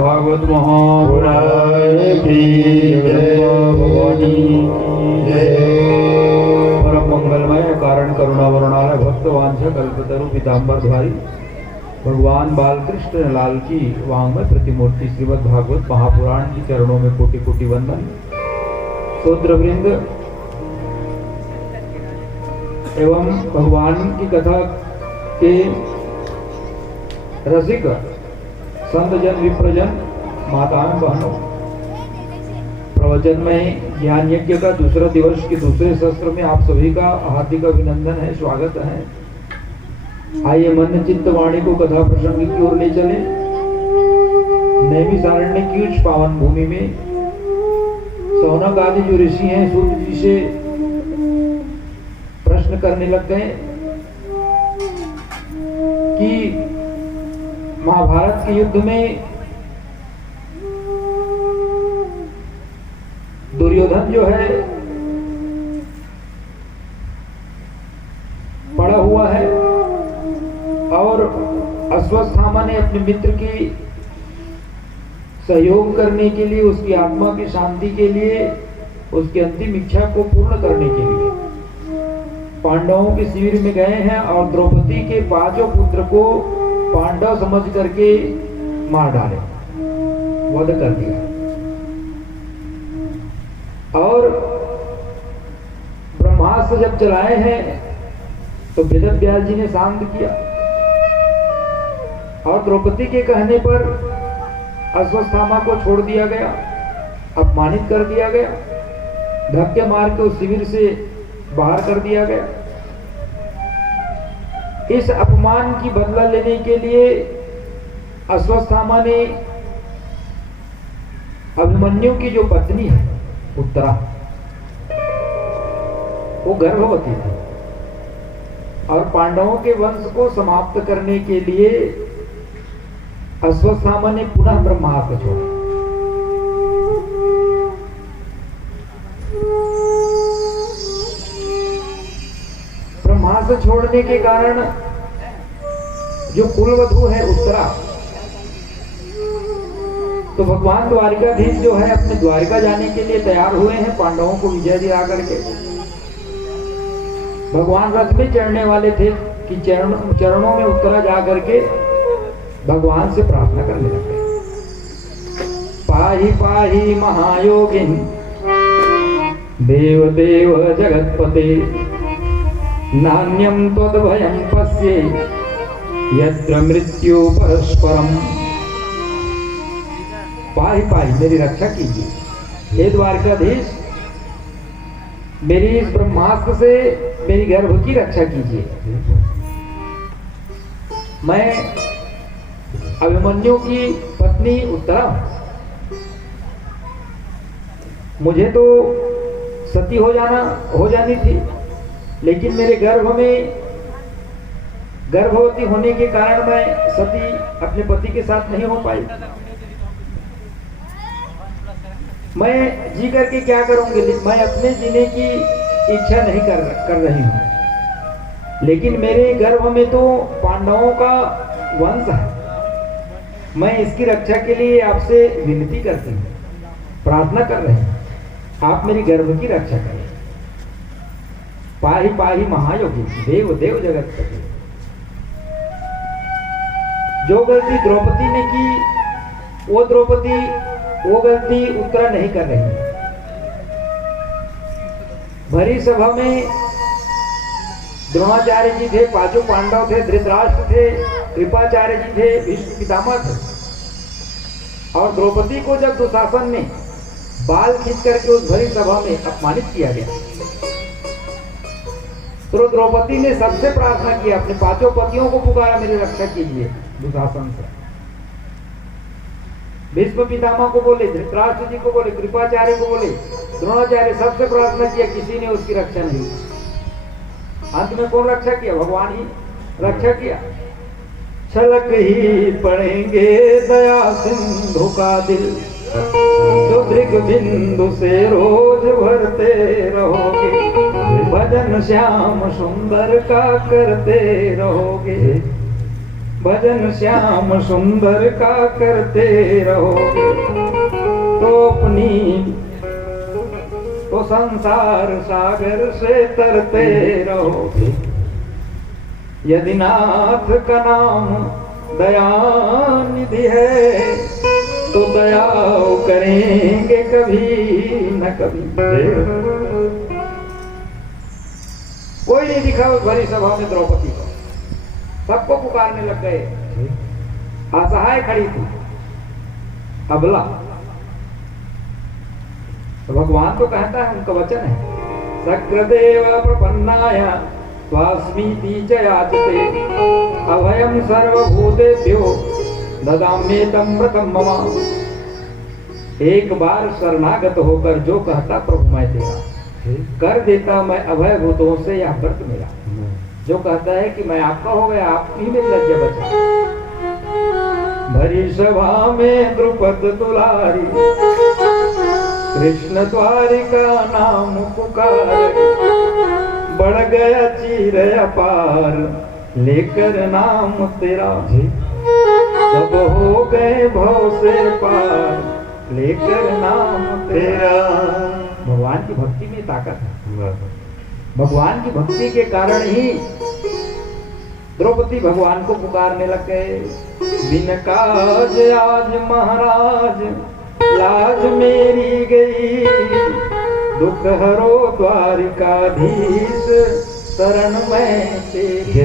भागवत महापुराण की जय भवानी जय। परम मंगलमय कारण करुणा वरुणालय भक्तवांछ कल्पतरु पीताम्बर धारी भगवान बालकृष्ण लाल की वांग्मय प्रतिमूर्ति श्रीमद् भागवत महापुराण की चरणों में कोटि कोटि वंदन। शूद्रवृंद एवं भगवान की कथा के रसिक संत जन विप्रजन माताएं बहनों, प्रवचन में ज्ञान यज्ञ का दूसरा दिवस के दूसरे सत्र में आप सभी का हार्दिक अभिनंदन है, स्वागत है। आइए मन चित्त वाणी को कथा प्रसंग की ओर ले चले। नैमिषारण्य की उच्च पावन भूमि में सौनक आदि जो ऋषि हैं सूत जी से प्रश्न करने लग गए कि महाभारत के युद्ध में दुर्योधन जो है पड़ा हुआ है और अश्वत्थामा ने अपने मित्र की सहयोग करने के लिए, उसकी आत्मा की शांति के लिए, उसकी अंतिम इच्छा को पूर्ण करने के लिए पांडवों के शिविर में गए हैं और द्रौपदी के पांचों पुत्र को पांडव समझ करके मार डाले, वध कर दिया। और ब्रह्मास्त्र जब चलाए हैं तो वेद व्यास जी ने शांत किया और द्रौपदी के कहने पर अश्वत्थामा को छोड़ दिया गया, अपमानित कर दिया गया, धक्के मार के उस शिविर से बाहर कर दिया गया। इस अपमान की बदला लेने के लिए अश्वत्थामा ने अभिमन्यु की जो पत्नी है उत्तरा, वो गर्भवती थी और पांडवों के वंश को समाप्त करने के लिए अश्वत्थामा ने पुनः ब्रह्मास्त्र छोड़ा। ब्रह्मास्त्र छोड़ने के कारण जो कुलवधू है उत्तरा, तो भगवान द्वारिकाधीश जो है अपने द्वारिका जाने के लिए तैयार हुए हैं, पांडवों को विजय दिला करके। भगवान रथ में चढ़ने वाले थे कि चरणों में उत्तरा जा करके भगवान से प्रार्थना करने लगे, पाहि पाहि महायोगिन देव देव जगतपते नान्यम त्वद्भयं पश्ये यत्र मृत्यु परस्परम। पाहि पाहि मेरी रक्षा कीजिए, हे द्वारकाधीश, मेरी इस ब्रह्मास्त्र से मेरी गर्भ की रक्षा कीजिए। मैं अभिमन्यु की पत्नी उत्तरा, मुझे तो सती हो जानी थी, लेकिन मेरे गर्भ में गर्भवती होने के कारण मैं सती अपने पति के साथ नहीं हो पाई। मैं जी करके क्या करूंगी? मैं अपने जीने की इच्छा नहीं कर रही हूं, लेकिन मेरे गर्भ में तो पांडवों का वंश है। मैं इसकी रक्षा के लिए आपसे विनती करती हूँ, प्रार्थना कर रही हूँ, आप मेरी गर्भ की रक्षा करें। पाही पाही महायोगी देव देव जगत पति। जो गलती द्रौपदी ने की वो गलती उत्तरा नहीं कर रही है। भरी सभा में द्रोणाचार्य जी थे, पांचों पांडव थे, धृतराष्ट्र थे, कृपाचार्य जी थे, भीष्म पितामह थे, और द्रौपदी को जब दुशासन ने बाल खींच करके उस भरी सभा में अपमानित किया गया, तो द्रौपदी ने सबसे प्रार्थना की, अपने पांचों पतियों को पुकारा, मेरी रक्षा कीजिए दुशासन से। भीष्म पितामह को बोले, धृतराष्ट्र जी को बोले, कृपाचार्य को बोले, द्रोणाचार्य, सबसे प्रार्थना किया, किसी ने उसकी रक्षा नहीं की। अंत में कौन रक्षा किया? भगवान ही रक्षा किया। छलक ही पढ़ेंगे दया सिंधु का दिल, जो दृग बिंदु से रोज भरते रहोगे, भजन श्याम सुंदर का करते रहोगे, भजन श्याम सुंदर का करते रहोगे, तो संसार सागर से तरते रहोगे। यदि नाथ का नाम दयानिधि है, तो दया करेंगे कभी न कभी। कोई नहीं दिखा उस भरी सभा में द्रौपदी को, सबको पुकारने लग गए। असहाय खड़ी थी, अबला। तो भगवान तो कहता है, उनका वचन है, सक्रदेव प्रपन्नाय स्वास्मीति च याचते, अभयं सर्वभूतेभ्यो ददाम्येतं व्रतं मम। एक बार शरणागत होकर जो कहता प्रभु मैं तेरा, कर देता मैं अभय भूतों से यह व्रत मेरा। जो कहता है कि मैं आपका हो गया, आप ही में लज्जा बचा। भरी सभा में द्रुपद दुलारी, कृष्ण द्वारिका नाम पुकार, बढ़ गया चीर अपार, लेकर नाम तेरा, सब हो गए भव से पार, लेकर नाम तेरा। भगवान की भक्ति में ताकत है। भगवान की भक्ति के कारण ही द्रौपदी भगवान को पुकारने लग गए। बिन काज आज महाराज, लाज मेरी गई, दुख हरो द्वारिकाधीश, शरण में तेरे।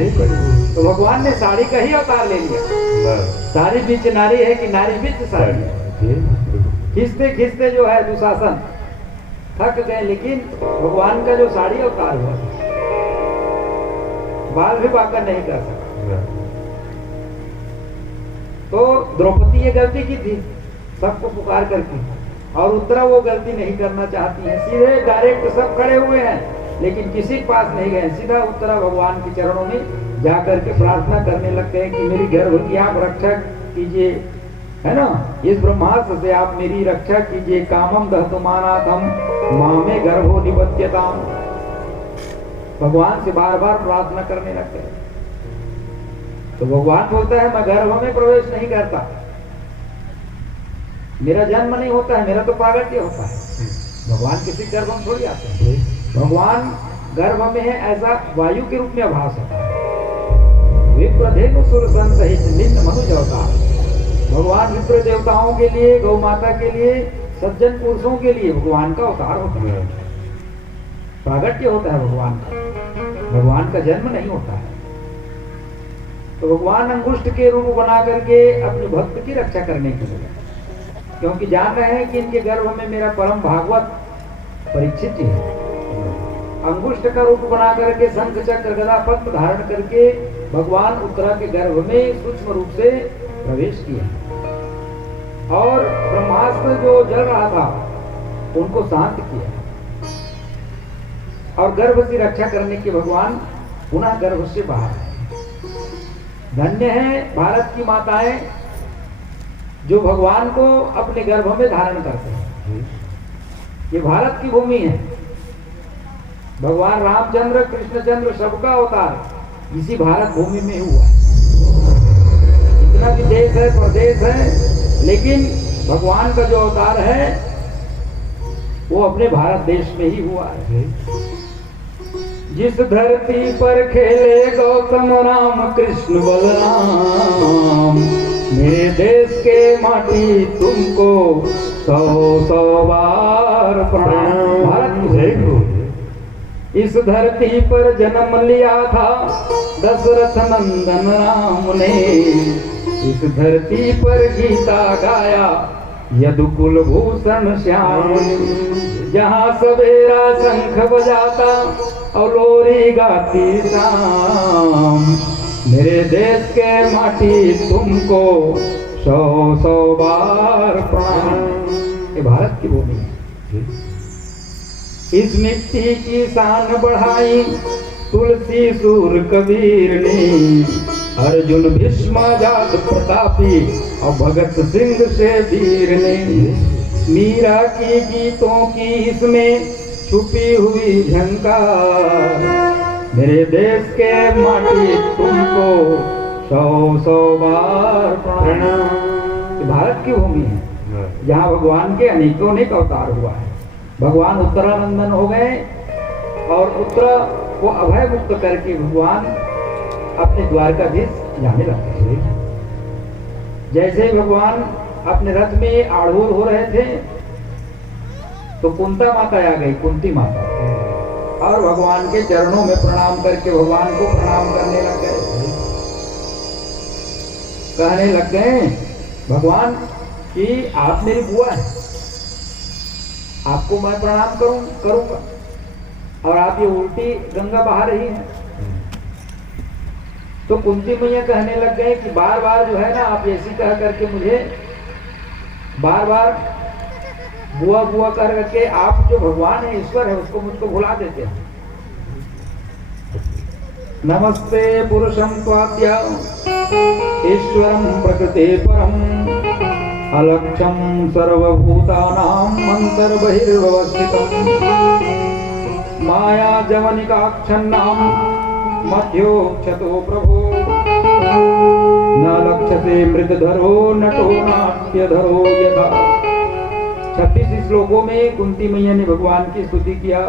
तो भगवान ने साड़ी का ही अवतार ले लिया। साड़ी बीच नारी है कि नारी बीच साड़ी। खींचते खींचते जो है दुशासन थक गए, लेकिन भगवान का जो साड़ी अवतार हुआ, बाल भी पाकर नहीं कर सका। तो द्रौपदी ये गलती की थी, सबको पुकार करके, और उत्तरा वो गलती नहीं करना चाहती है। सीधे डायरेक्ट सब खड़े हुए हैं, लेकिन किसी के पास नहीं गए। सीधा उत्तरा भगवान के चरणों में जाकर के प्रार्थना करने लग गए कि मेरी गर्भ की आप रक्षा कीजिए, है ना, इस ब्रह्मास्त्र से आप मेरी रक्षा कीजिए। कामम दहतुमानाथम मामे गर्भो निबध्यताम। भगवान से बार बार प्रार्थना करने लग गए। तो भगवान बोलता है, मैं गर्भ में प्रवेश नहीं करता, मेरा जन्म नहीं होता है, मेरा तो प्रागट्य होता है। भगवान किसी गर्भ में थोड़ी आते हैं। भगवान गर्भ में है, ऐसा वायु के रूप में आभास होता है। विप्रधेनु सुर संसहित निम्न मनुज अवतार। भगवान विप्र देवताओं के लिए, गौ माता के लिए, सज्जन पुरुषों के लिए भगवान का अवतार होता है, प्रागट्य होता है भगवान का। भगवान का जन्म नहीं होता है। तो भगवान अंगुष्ठ के रूप बना करके अपने भक्त की रक्षा करने के लिए, क्योंकि जान रहे हैं कि इनके गर्भ में मेरा परम भागवत परीक्षित जी है। अंगुष्ठ का रूप बना करके शंख चक्र गदा पद्म धारण करके भगवान उत्तरा के गर्भ में सूक्ष्म रूप से प्रवेश किया और ब्रह्मास्त्र जो जल रहा था उनको शांत किया और गर्भ की रक्षा करने के भगवान पुनः गर्भ से बाहर आए। धन्य है भारत की माताएं जो भगवान को अपने गर्भ में धारण करते हैं। ये भारत की भूमि है। भगवान रामचंद्र कृष्णचंद्र सबका अवतार इसी भारत भूमि में हुआ है। इतना भी देश है प्रदेश है, लेकिन भगवान का जो अवतार है वो अपने भारत देश में ही हुआ है। जिस धरती पर खेले गौतम राम कृष्ण बलराम, मेरे देश के माटी तुमको 100 बार प्रणाम। भारत की जय। इस धरती पर जन्म लिया था दशरथ नंदन राम ने, इस धरती पर गीता गाया यदुकुल भूषण श्याम ने। जहाँ सवेरा शंख बजाता और लोरी गाती शाम, मेरे देश के माटी तुमको 100 बार प्रणाम। ये भारत की भूमि है। इस मिट्टी की शान बढ़ाई तुलसी सूर कबीर ने, अर्जुन भीष्म जात प्रतापी और भगत सिंह से वीर ने। मीरा की गीतों की इसमें छुपी हुई झंकार, मेरे देश के माटी तुमको 100 बार प्रणाम। ये भारत की भूमि है जहाँ भगवान के अनेकों अनेक अवतार हुआ है। भगवान उत्तरानंदन हो गए और उत्तरा को अभय मुक्त करके भगवान अपने द्वारकाधीश जाने लगे। जैसे भगवान अपने रथ में आरूढ़ हो रहे थे तो कुंता माता आ गई, कुंती माता, और भगवान के चरणों में प्रणाम करके भगवान को प्रणाम करने लग गए। कहने लग गए भगवान कि आप मेरी बुआ है, आपको मैं प्रणाम करूंगा और आप ये उल्टी गंगा बहा रही हैं। तो कुंती मैया कहने लग गए कि बार बार जो है ना आप ऐसी कह करके मुझे बार बार बुआ बुआ करके आप जो भगवान है ईश्वर है उसको मुझको भुला देते हैं। नमस्ते पुरुषं त्वाद्य ईश्वरं प्रकृते परम, अलक्ष्यं सर्वभूतानां अन्तर्बहिर्व्यवस्थितम्, माया जवनिकाक्षन्नां मध्योक्षतो प्रभो, न लक्ष्यते मृतधरो नटो नाट्यधरो यथा। 26 श्लोकों में कुंती मैया ने भगवान की स्तुति किया।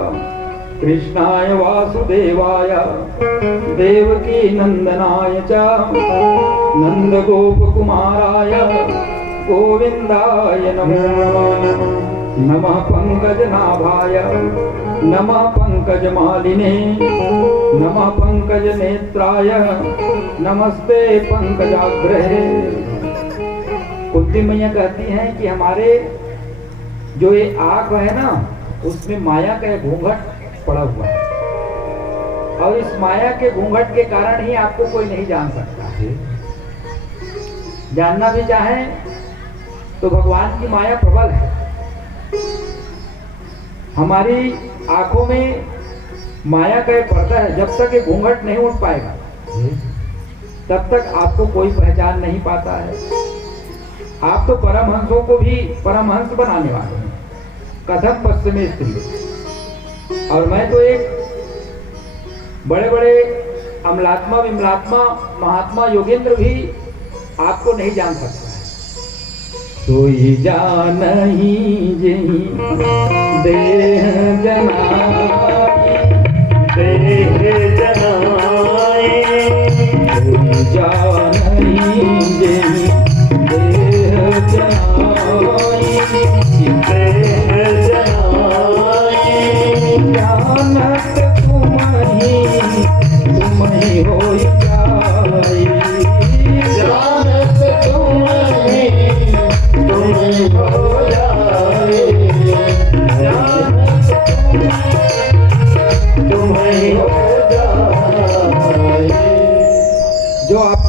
कृष्णाय वासुदेवाय देवकी नंदनाय च नंद गोप कुमाराय गोविंदाय नमो नमः। पंकज नाभाय नमः पंकज मालिने नमः पंकज नेत्राय नमस्ते पंकजाग्रहे। कुंती मैया कहती हैं कि हमारे जो ये आंख है ना उसमें माया का घूंघट पड़ा हुआ है और इस माया के घूंघट के कारण ही आपको कोई नहीं जान सकता। जानना भी चाहे तो भगवान की माया प्रबल है। हमारी आंखों में माया का पर्दा है, जब तक ये घूंघट नहीं उठ पाएगा तब तक आपको कोई पहचान नहीं पाता है। आप तो परमहंसों को भी परमहंस बनाने वाले हैं, कथम पश्चिमी स्त्री। और मैं तो एक बड़े बड़े अमलात्मा विमलात्मा महात्मा योगेंद्र भी आपको नहीं जान सकता है। सोई जानही जही देह जनाई, देह जनाई, सोई जानही जही देह जनाई, देह जनाई, जानत तुम ही होई जाई, जानत तुम ही हो जाई, जानत तुम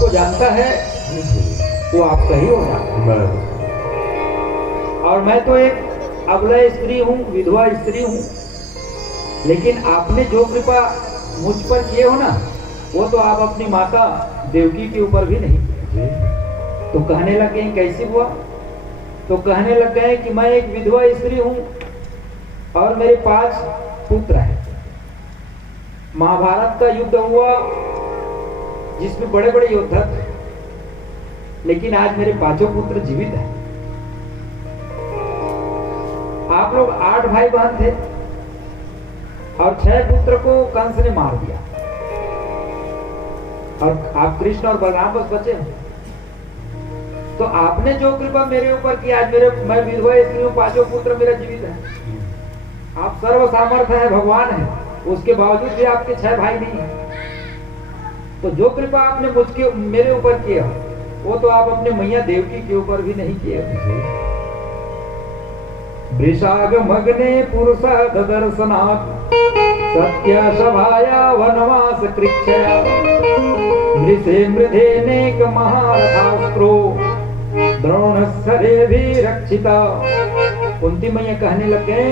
को जानता है वो आपका ही हो जाता है। और मैं तो एक अबला स्त्री हूँ, विधवा स्त्री हूँ, लेकिन आपने जो कृपा मुझ पर किए हो ना, वो तो आप अपनी माता देवकी के ऊपर भी नहीं किए। तो कहने लग गए कैसे हुआ? तो कहने लग गए कि मैं एक विधवा स्त्री हूँ और मेरे 5 पुत्र हैं। महाभारत का युद्ध हुआ जिसमें बड़े बड़े योद्धा थे, लेकिन आज मेरे 5 पुत्र जीवित हैं। आप लोग 8 भाई बहन थे और 6 पुत्र को कंस ने मार दिया, और आप कृष्ण और बलराम बस बचे हैं। तो आपने जो कृपा मेरे ऊपर की, आज मैं विधवा स्त्री हूँ, 5 पुत्र मेरा जीवित है। आप सर्व सामर्थ्य है, भगवान है, उसके बावजूद भी आपके 6 भाई नहीं है। तो जो कृपा आपने मेरे ऊपर किया, वो तो आप अपने मैया देवकी के ऊपर भी नहीं किए। वृषाग मग्ने पुरुष ददर्शनात् सत्य सभाया वनवास कृच्छया मृषे मृधेनेक महारथास्त्रो द्रोणस्थले भी रक्षिता। कुंती मैया कहने लग गए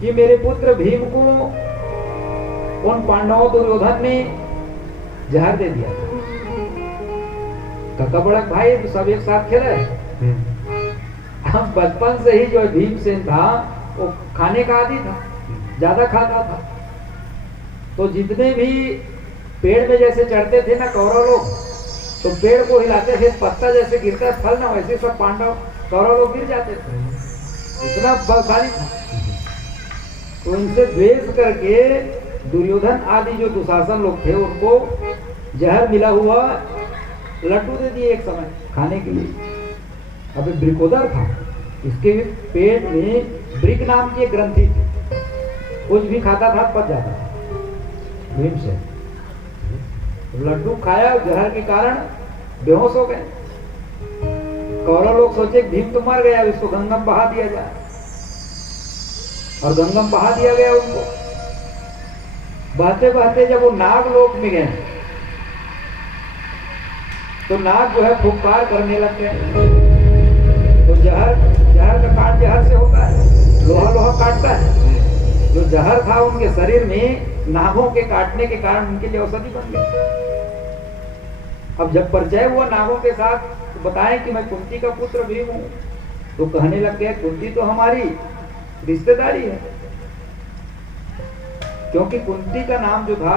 कि मेरे पुत्र भीम को उन पांडवों दुर्योधन ने जहर दे दिया था। कक्का बड़क भाई सब एक साथ खेले। हम बचपन से ही जो भीमसेन था वो खाने का आदी था, ज्यादा खाता था। तो जितने भी पेड़ में जैसे चढ़ते थे ना कौरव लोग, तो पेड़ को हिलाते थे, पत्ता जैसे गिरता है फल ना, वैसे सब पांडव कौरव लोग गिर जाते थे। इतना बलशाली था। तो इनसे द्वेष करके दुर्योधन आदि जो दुशासन लोग थे उनको जहर मिला हुआ लड्डू दे दिए एक समय खाने के लिए। अब ब्रिकोदर था, इसके पेट में ब्रिक नाम की एक ग्रंथि थी, कुछ भी खाता था पच जाता था। भीम से लड्डू खाया, जहर के कारण बेहोश हो गए। कौरव लोग सोचे भीम तो मर गया, इसको गंगम बहा दिया जाए, और गंगम बहा दिया गया उनको। बहते बहते जब वो नाग लोक में गए तो नाग जो है फुफकार करने लग गए। तो जहर का काट जहर से होता है, लोहा लोहा काटता है। जो जहर था उनके शरीर में नागों के काटने के कारण उनके लिए औषधि बन गई। अब जब परिचय हुआ नागों के साथ, तो बताएं कि मैं कुंती का पुत्र भीम हूं। तो कहने लग गए कुंती तो हमारी रिश्तेदारी है, क्योंकि कुंती का नाम जो था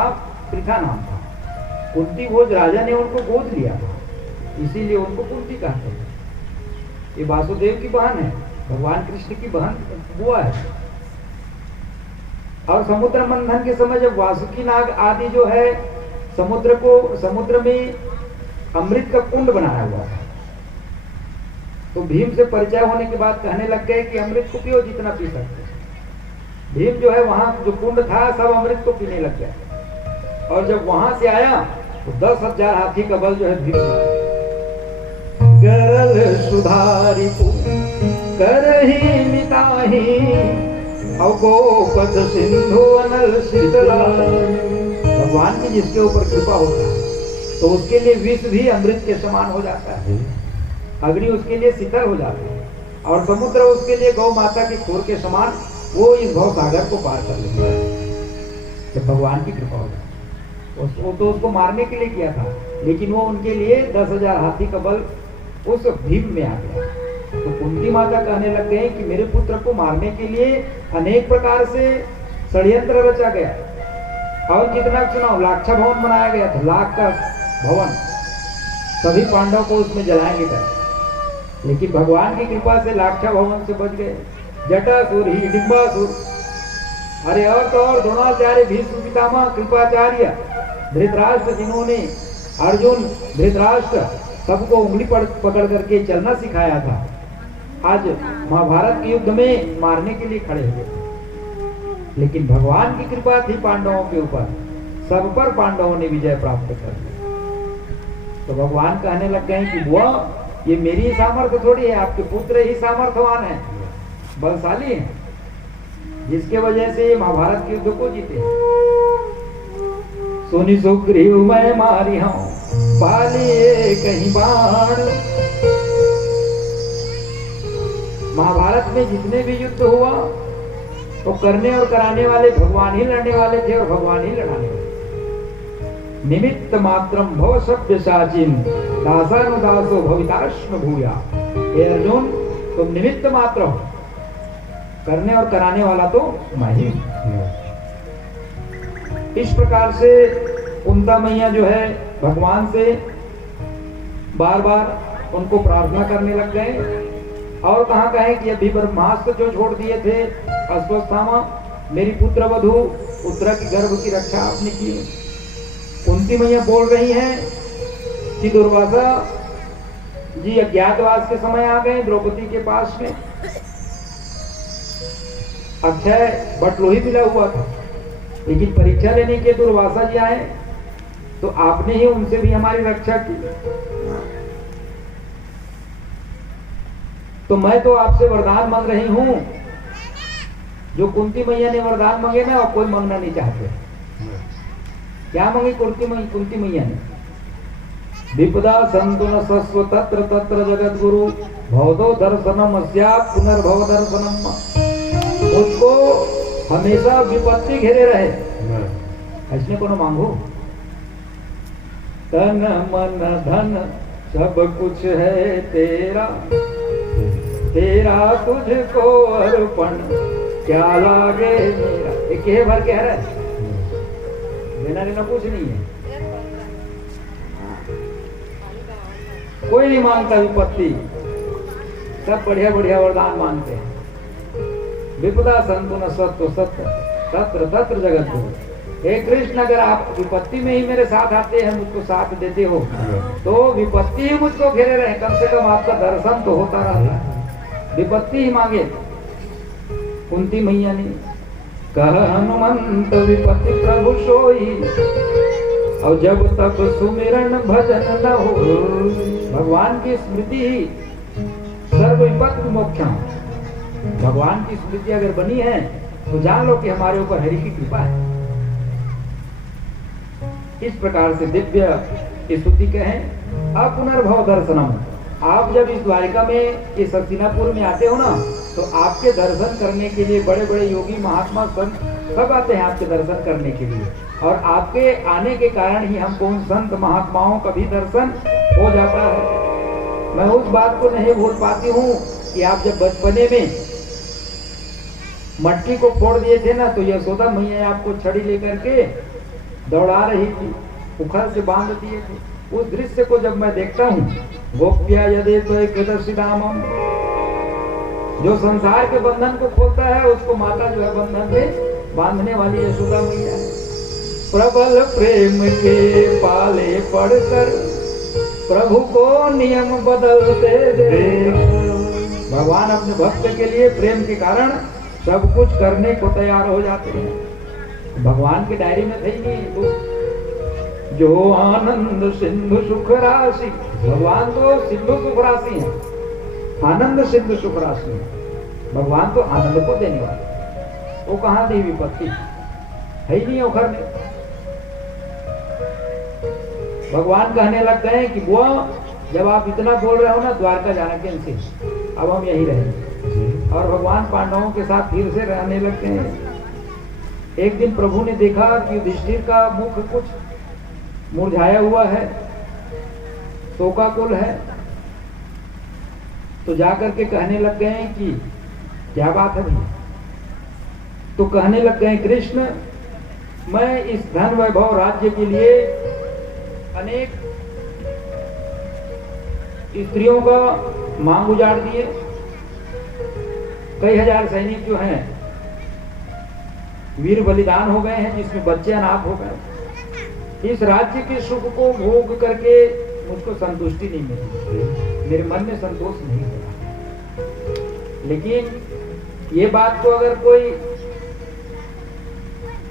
पृथा नाम था। कुंती भोज राजा ने उनको गोद लिया था, इसीलिए उनको कुंती कहते हैं। ये वासुदेव की बहन है, भगवान कृष्ण की बहन बुआ है। और समुद्र मंथन के समय जब वासुकी नाग आदि जो है समुद्र में अमृत का कुंड बनाया हुआ था, तो भीम से परिचय होने के बाद कहने लग गए कि अमृत को पियो जितना पी सकते। भीम जो है वहां जो कुंड था सब अमृत को पीने लग गया। और जब वहां से आया तो 10,000 हाथी का बल जो है भीम गरल सुधारी करही मिताही अवगोपत सिंधु अनल शीतला। भगवान की जिसके ऊपर कृपा होता है तो उसके लिए विष भी अमृत के समान हो जाता है, अग्नि उसके लिए शीतल हो जाता है, और समुद्र उसके लिए गौ माता के खोर के समान वो इस भव सागर को पार कर लेता है। जब भगवान की कृपा हो जाती है, वो तो उसको मारने के लिए किया था, लेकिन वो उनके लिए 10,000 हाथी का बल उस भीम में आ गया। तो कुंती माता कहने लग गए कि मेरे पुत्र को मारने के लिए अनेक प्रकार से षड्यंत्र रचा गया, और कितना सुनाओ, लाक्षा भवन बनाया गया था, लाख का भवन, सभी पांडव को उसमें जलाएंगे कर। लेकिन भगवान की कृपा से लाक्षा भवन से बच गए। जटासुर ही डिम्बासुर, अरे और तो और द्रोणाचार्य, भीष्म पितामह, कृपाचार्य, धृतराष्ट्र, जिन्होंने अर्जुन, धृतराष्ट्र सबको उंगली पकड़ करके चलना सिखाया था, आज महाभारत के युद्ध में मारने के लिए खड़े हुए। लेकिन भगवान की कृपा थी पांडवों के ऊपर, सब पर पांडवों ने विजय प्राप्त कर ली। तो भगवान कहने लग गए कि बुआ ये मेरी सामर्थ्य थोड़ी है, आपके पुत्र ही सामर्थ्यवान है, बलशाली है, जिसके वजह से ये महाभारत के युद्ध को जीते। सुनि सुग्रीव मैं मारी हूं पालिए कहीं बाण। महाभारत में जितने भी युद्ध हुआ तो करने और कराने वाले भगवान ही लड़ने वाले थे और भगवान ही लड़ाने वाले। निमित्त मात्रम भव सभ्य साचिन दासानुदासो भविताश्म भूया। हे अर्जुन, तुम निमित्त मात्र हो, करने और कराने वाला तो मैं ही। इस प्रकार से कुंता मैया जो है भगवान से बार बार उनको प्रार्थना करने लग गए। और कहाँ कहे कि अभी ब्रह्मास्त्र जो छोड़ दिए थे अश्वत्थामा, मेरी पुत्र वधू उत्तरा की गर्भ की रक्षा आपने की। कुंती मैया बोल रही हैं कि दुर्वासा जी अज्ञातवास के समय आ गए द्रौपदी के पास में। अक्षय बटलोही मिला हुआ था, लेकिन परीक्षा लेने के दुर्वासा जी आए तो आपने ही उनसे भी हमारी रक्षा की। तो मैं तो आपसे वरदान मांग रही हूं। जो कुंती मैया ने वरदान मांगे ना, और कोई मांगना नहीं चाहते। क्या मांगी कुंती मैया ने? विपदा संतु न सस्व तत्र तत्र जगत गुरु भवदो दर्शनम अस्यात् पुनर्भव दर्शनम। मुझको हमेशा विपत्ति घेरे रहे, ऐसने को मांगो। तन मन धन सब कुछ है तेरा, तेरा तुझको अर्पण क्या लागे मेरा। एक भर कह रहा है, लेना देना कुछ नहीं है। कोई नहीं मांगता विपत्ति, सब बढ़िया बढ़िया वरदान मांगते हैं। विपदा संतु न सत्व सत्य तत्र तत्र जगत गुरु। हे कृष्ण, अगर आप विपत्ति में ही मेरे साथ आते हैं, मुझको साथ देते हो, तो विपत्ति ही मुझको घेरे रहे, कम से कम आपका दर्शन तो होता रहता है। विपत्ति ही मांगे कुंती मैया ने। कह हनुमंत विपत्ति प्रभु सोई, और जब तक सुमिरन भजन न हो। भगवान की स्मृति ही सर्व विपत्ति मोक्षम। भगवान की स्मृति अगर बनी है तो जान लो कि हमारे ऊपर हरि की कृपा है। इस प्रकार से दिव्य स्तुति कहें। अपुनर्भव दर्शनम। आप जब इस द्वारिका में इस हस्तिनापुर में आते हो ना, तो आपके दर्शन करने के लिए बड़े बड़े योगी महात्मा संत सब आते हैं आपके दर्शन करने के लिए। और आपके आने के कारण ही हमको उन संत महात्माओं का भी दर्शन हो जाता है। मैं उस बात को नहीं भूल पाती हूँ कि आप जब बचपने में मटकी को फोड़ दिए थे ना, तो यशोदा मैया आपको छड़ी लेकर के दौड़ा रही थी, उखल से बांध दिए थे। उस दृश्य को जब मैं देखता हूँ, गोप्या यदे तो एक दामम, जो संसार के बंधन को खोलता है उसको माता जो है बंधन में बांधने वाली यशोदा मैया है। प्रबल प्रेम के पाले पड़कर प्रभु को नियम बदलते दे। भगवान अपने भक्त के लिए प्रेम के कारण सब कुछ करने को तैयार हो जाते हैं। भगवान की डायरी में थे नहीं जो आनंद सिंधु सुख राशि। भगवान तो सिंधु सुख राशि है, आनंद सिंधु सुख राशि है। भगवान तो आनंद को देने वाले। वो कहाँ दी विपत्ति है ही नहीं घर में। भगवान कहने लग गए कि वो जब आप इतना बोल रहे हो ना, द्वारका जाना कैंसिल, अब हम यहीं रहेंगे। और भगवान पांडवों के साथ फिर से रहने लग गए हैं। एक दिन प्रभु ने देखा कि युधिष्ठिर का मुख कुछ मुरझाया हुआ है, शोकाकुल है, तो जाकर के कहने लग गए कि क्या बात है भैया। तो कहने लग गए कृष्ण, मैं इस धन वैभव राज्य के लिए अनेक स्त्रियों का मांग उजाड़ दिए। कई हजार सैनिक जो हैं वीर बलिदान हो गए हैं, जिसमें बच्चे अनाथ हो गए। इस राज्य के सुख को भोग करके मुझको संतुष्टि नहीं मिली, मेरे मन में संतोष नहीं हुआ। लेकिन ये बात तो अगर कोई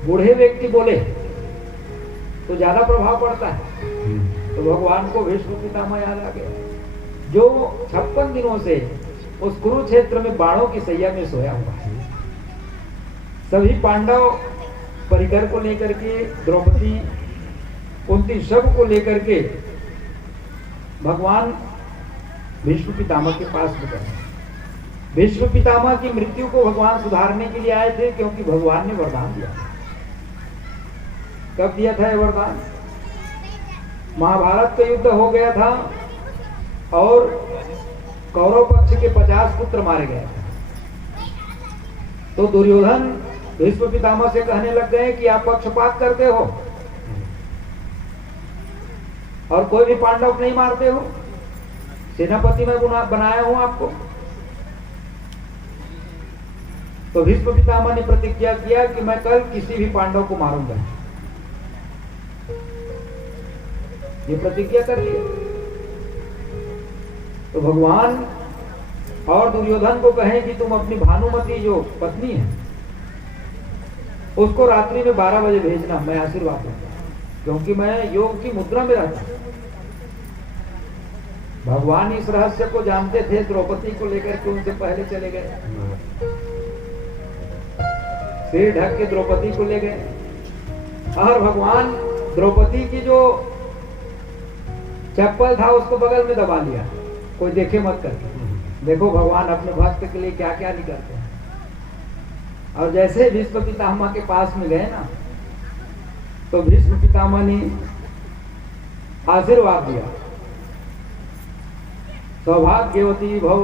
बूढ़े व्यक्ति बोले तो ज्यादा प्रभाव पड़ता है। तो भगवान को भीष्म पितामह याद आ गया, जो 56 दिनों से उस कुरुक्षेत्र में बाणों की सैया में सोया हुआ है। सभी पांडव परिकर को लेकर के, द्रौपदी कुंती सब को लेकर के भगवान भीष्म पितामह के पास में गए। भीष्म पितामह की मृत्यु को भगवान सुधारने के लिए आए थे, क्योंकि भगवान ने वरदान दिया। कब दिया था ये वरदान? महाभारत का युद्ध हो गया था और कौरव पक्ष के 50 पुत्र मारे गए। तो दुर्योधन भीष्म पितामह से कहने लग गए कि आप पक्षपात करते हो और कोई भी पांडव नहीं मारते हो, सेनापति में बनाया हूं आपको। तो भीष्म पितामह ने प्रतिज्ञा किया कि मैं कल किसी भी पांडव को मारूंगा। ये प्रतिज्ञा कर लिया। तो भगवान और दुर्योधन को कहें कि तुम अपनी भानुमति जो पत्नी है उसको रात्रि में 12 बजे भेजना, मैं आशीर्वाद दूंगा, क्योंकि मैं योग की मुद्रा में रहता हूं। भगवान इस रहस्य को जानते थे, द्रौपदी को लेकर के उनसे पहले चले गए, सिर ढक के द्रौपदी को ले गए। और भगवान द्रौपदी की जो चप्पल था उसको बगल में दबा लिया, कोई देखे मत करके। देखो भगवान अपने भक्त के लिए क्या क्या नहीं करते हैं। और जैसे भीष्म पितामह के पास में गए ना, तो भीष्म पितामह ने आशीर्वाद दिया, सौभाग्यवती भव।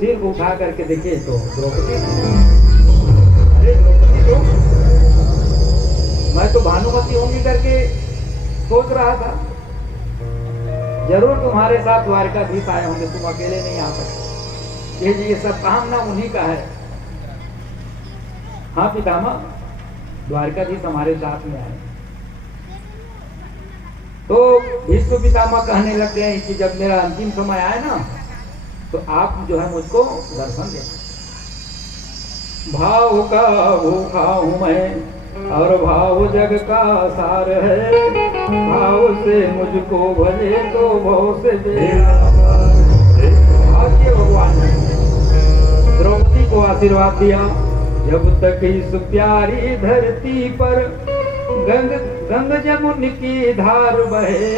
सिर को उठा करके देखे तो द्रौपदी, अरे द्रौपदी तो मैं तो भानुमति होंगी करके सोच रहा था। जरूर तुम्हारे साथ द्वारकाधीश आए होंगे, तुम अकेले नहीं आ सकते। ये सब काम ना उन्हीं का है। हाँ पितामह, द्वारकाधीश हमारे साथ में आए। तो भीष्म पितामह कहने लग गए कि जब मेरा अंतिम समय आए ना, तो आप जो है मुझको दर्शन दें। भाव का भूखा हूं मैं और भाव जग का सार है, भाव से मुझको भजे तो भाव से भाग्य। भगवान ने द्रौपदी को आशीर्वाद दिया, जब तक इस प्यारी धरती पर गंग जमुन की धार बहे,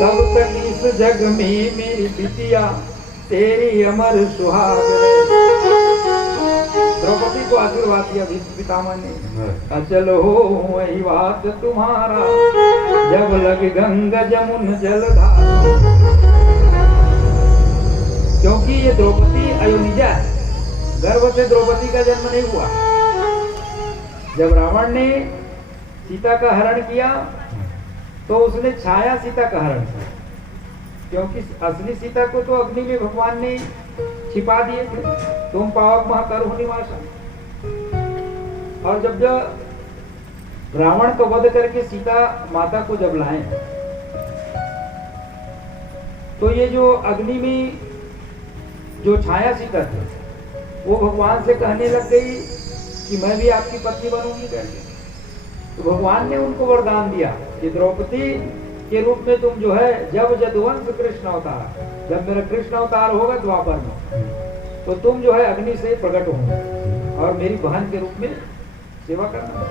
तब तक इस जग में मेरी बिटिया तेरी अमर सुहाग रहे। द्रौपदी को आशीर्वाद दिया भीष्म पितामह ने। अचल हो वही बात तुम्हारा, जब लग गंग जमुन जलधार। क्योंकि ये द्रौपदी अयोनिजा है, गर्भ से द्रौपदी का जन्म नहीं हुआ। जब रावण ने सीता का हरण किया तो उसने छाया सीता का हरण किया, क्योंकि असली सीता को तो अग्नि में भगवान ने छिपा दिए थे, तुम पावक महाकरुण निवासा। और जब रावण को वध करके सीता माता को जब लाए, तो ये जो अग्नि में जो छाया सीता थी वो भगवान से कहने लग गई कि मैं भी आपकी पत्नी बनूंगी करके। तो भगवान ने उनको वरदान दिया कि द्रौपदी के रूप में तुम जो है, जब जदुवंश कृष्ण अवतार, जब मेरा कृष्ण अवतार होगा द्वापर में, तो तुम जो है अग्नि से प्रकट होंगे और मेरी बहन के रूप में सेवा करना।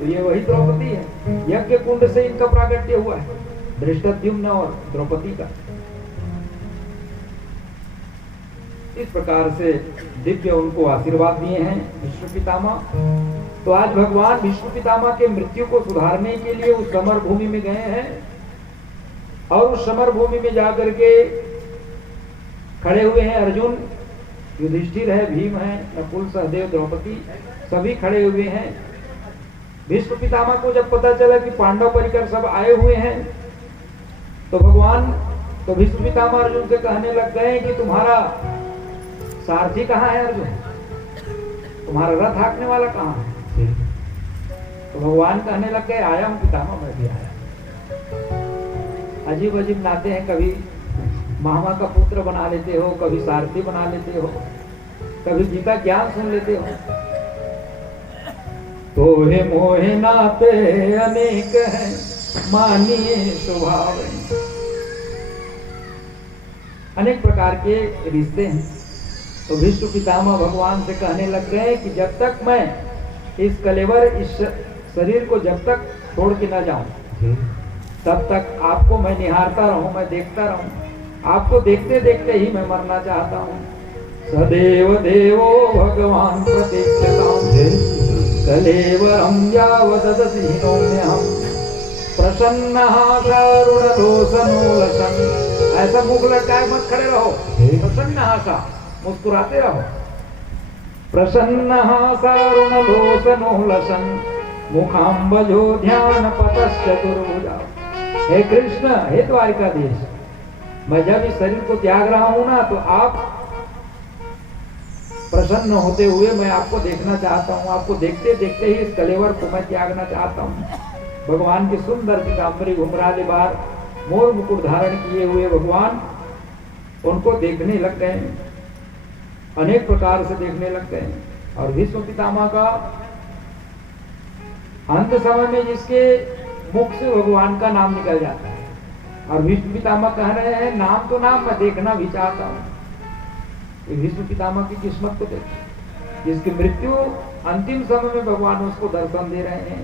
तो ये वही द्रौपदी है, यज्ञ कुंड से इनका प्रागट्य हुआ है, धृष्टद्युम्न और द्रौपदी का। इस प्रकार से दिव्य उनको आशीर्वाद दिए हैं भीष्म पितामह। तो आज भगवान भीष्म पितामह के मृत्यु को सुधारने के लिए उस समर भूमि में गए हैं, और उस समर भूमि में जाकर के खड़े हुए हैं अर्जुन, युधिष्ठिर है, भीम है, नकुल, सहदेव, द्रौपदी, सभी खड़े हुए हैं। भीष्म पितामह को जब पता चला कि पांडव परिकर सब आए हुए हैं, तो भीष्म पितामह अर्जुन से कहने लग गए कि तुम्हारा सारथी कहाँ है अर्जुन, तुम्हारा रथ हाँकने वाला कहाँ है? तो भगवान कहने लग गए आया हूं पितामह, मैं भी आया। अजीब अजीब नाते हैं, कभी मामा का पुत्र बना लेते हो, कभी सारथी बना लेते हो, कभी गीता ज्ञान सुन लेते हो। तोहे मोहे नाते अनेक हैं, मानिए स्वभाव। अनेक प्रकार के रिश्ते हैं। तो भीष्म पितामह भगवान से कहने लग गए कि जब तक मैं इस कलेवर, इस शरीर को जब तक छोड़ के न जाऊं, तब तक आपको मैं निहारता रहूं, मैं देखता रहूं। आपको देखते देखते ही मैं मरना चाहता हूं। सदैव देवो भगवान प्रतीक्षताम् कलेवरं यावददधिनोम्यहम् प्रसन्नः करुणलोचनोलसन्। ऐसा मुख लटकाए मत खड़े रहो, प्रसन्नः सा मुस्कुराते रहो। प्रसन्नः करुणलोचनोलसन् मुखाम्बजो ध्यानपतश्चतुर्भुजा। हे कृष्ण, हे द्वारिकाधीश, मैं जब इस शरीर को त्याग रहा हूं ना, तो आप प्रसन्न होते हुए मैं आपको देखना चाहता हूं। आपको देखते देखते ही इस कलेवर को मैं त्यागना चाहता हूं। भगवान की सुंदर पीताम्बरी घुंघराले बार मोर मुकुट धारण किए हुए भगवान उनको देखने लग गए, अनेक प्रकार से देखने लग गए। और भीष्म पितामह का अंत समय में जिसके मुख से भगवान का नाम निकल जाता है, और भीष्म पितामह कह रहे हैं नाम तो नाम, मैं देखना भी चाहता हूं। भीष्म पितामह की किस्मत को देखो, जिसकी मृत्यु अंतिम समय में भगवान उसको दर्शन दे रहे हैं।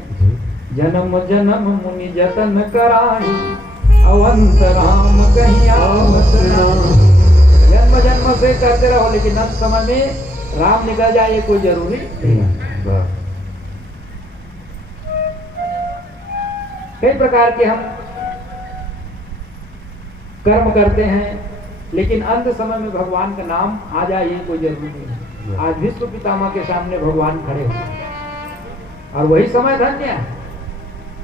जन्म जन्म मुनि जतन कराही अवंत राम कहीं आवत नाहि। जन्म जन्म से करते रहो, लेकिन अंत समय में राम निकल जाए ये कोई जरूरी नहीं। कई प्रकार के हम कर्म करते हैं, लेकिन अंत समय में भगवान का नाम आ जाए ये कोई जरूरी नहीं। आज विश्व पितामह के सामने भगवान खड़े हुए और वही समय धन्य है।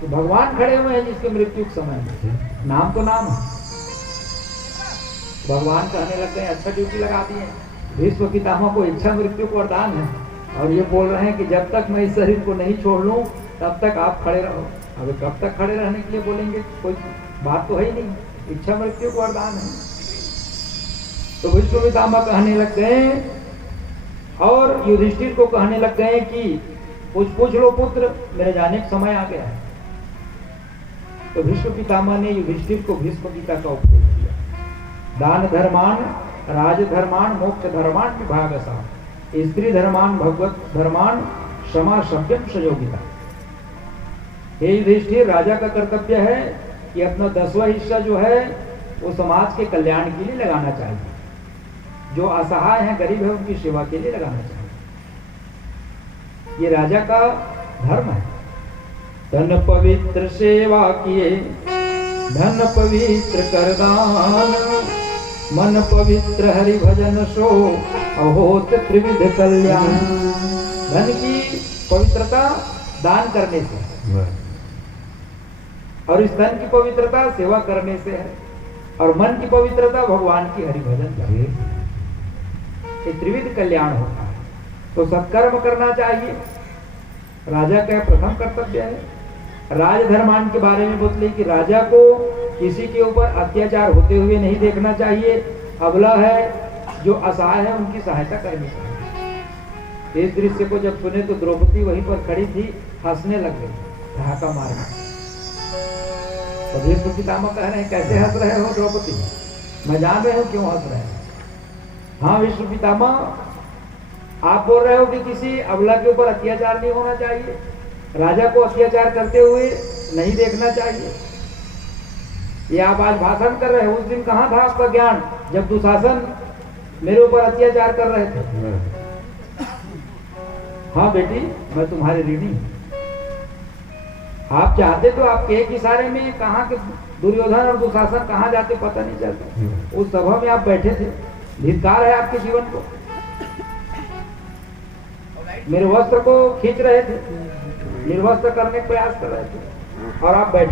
तो भगवान खड़े हुए हैं जिसके मृत्यु के समय में, नाम तो नाम है। भगवान कहने लग गए, अच्छा ड्यूटी लगा दिए। विश्व पितामह को इच्छा मृत्यु को वरदान है, और ये बोल रहे हैं कि जब तक मैं इस शरीर को नहीं छोड़ लूं तब तक आप खड़े रहो। अब कब तक खड़े रहने के लिए बोलेंगे, कोई बात तो है ही नहीं। इच्छा मृत्यु को वरदान है। तो विष्णु पितामह कहने लग गए और युधिष्ठिर को कहने लग गए कि पूछ लो पुत्र, मेरे जाने का समय आ गया है। तो भीष्म पितामह ने युधिष्ठिर को भीष्म गीता का उपदेश दिया। दान धर्मान राज धर्मान मोक्ष धर्मान विभागसा स्त्री धर्मान भगवत धर्मान क्षमा सभ्यम सयोगिता। हे युधिष्ठिर, राजा का कर्तव्य है कि अपना 10वां हिस्सा जो है वो समाज के कल्याण के लिए लगाना चाहिए। जो असहाय हैं, गरीब है, उनकी सेवा के लिए लगाना चाहिए। ये राजा का धर्म है। धन पवित्र सेवा किए, धन पवित्र करदान, मन पवित्र हरि भजन सो अहोत त्रिविध कल्याण। धन की पवित्रता दान करने से, और इस धन की पवित्रता सेवा करने से है, और मन की पवित्रता भगवान की हरि भजन करने से। त्रिविध कल्याण होता है। तो सत्कर्म करना चाहिए, राजा का प्रथम कर्तव्य है। राजधर्मान के बारे में बतले कि राजा को किसी के ऊपर अत्याचार होते हुए नहीं देखना चाहिए। अबला है, जो असहाय है, उनकी सहायता करनी चाहिए। इस दृश्य को जब सुने तो द्रौपदी वहीं पर खड़ी थी, हंसने लग गई, ठहाका मारना। तो भीष्म पितामह कह रहे हैं, कैसे हंस रहे हो द्रौपदी? मैं जान रहे हूं क्यों हंस रहे हैं। हाँ विष्णु पितामह, आप बोल रहे हो कि किसी अबला के ऊपर अत्याचार नहीं होना चाहिए, राजा को अत्याचार करते हुए नहीं देखना चाहिए। ये आप आज भाषण कर रहे हो। उस दिन कहाँ था आपका ज्ञान जब दुशासन मेरे ऊपर अत्याचार कर रहे थे? हाँ बेटी, मैं तुम्हारे ऋणी हूं। आप चाहते तो आपके एक इशारे में कहाँ के दुर्योधन और दुशासन कहाँ जाते पता नहीं चलता। उस सभा में आप बैठे थे, धिक्कार है आपके जीवन को। मेरे वस्त्र को खींच रहे थे, निर्वस्त्र करने का प्रयास कर रहे थे, और आप बैठे